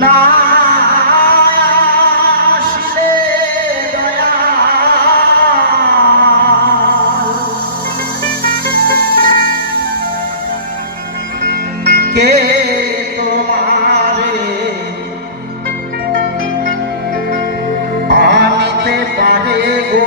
না কে তোমারে আনিতে পারে গো?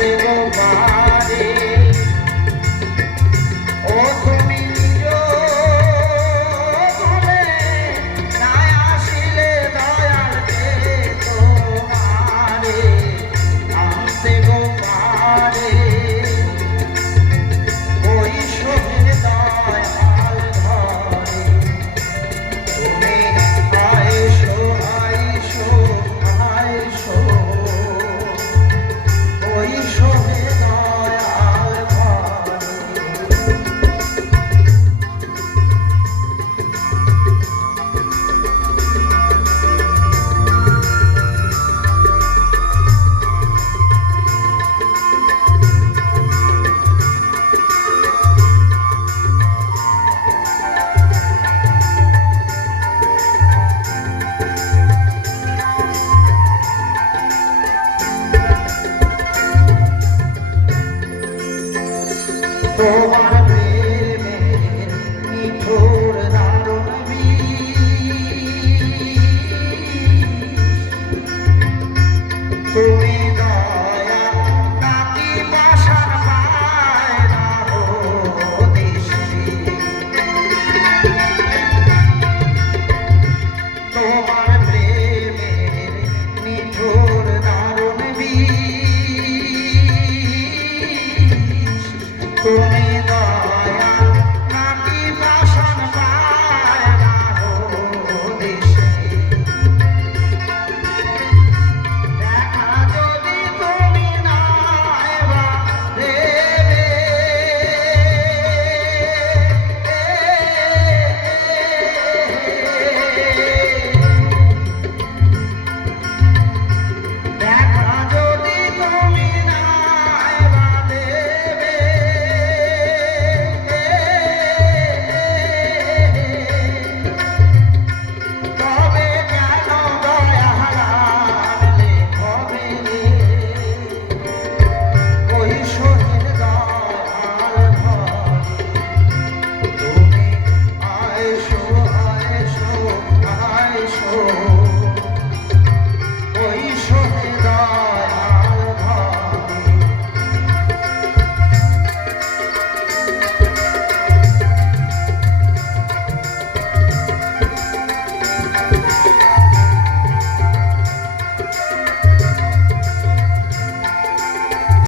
você voltar. so happy.